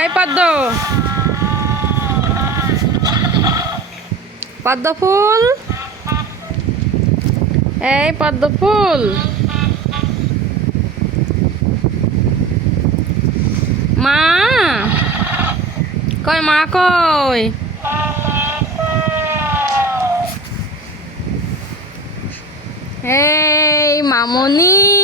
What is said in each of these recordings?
এই পদ্ম। পদ্ম ফুল। এই পদ্ম ফুল। মা। কই মা কই? এই মামনি।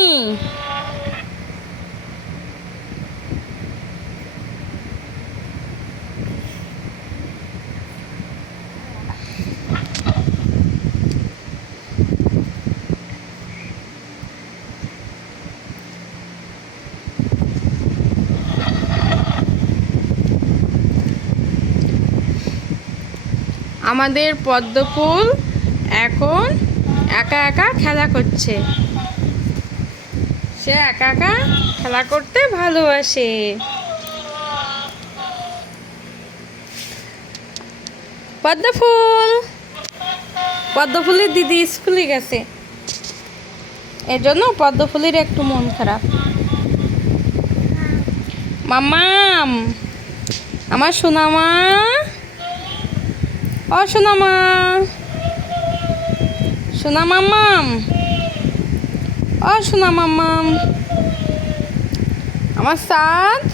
আমাদের পদ্মফুল এখন একা একা খেলা করছে। সে একা একা খেলা করতে ভালোবাসে। পদ্মফুল! পদ্মফুলের দিদি স্কুলে গেছে। এর জন্য পদ্মফুলের একটু মন খারাপ। মামাম আমার সোনামা! ও সোনামা সোনা মামাম ও সোনা মামাম আমার সাদ।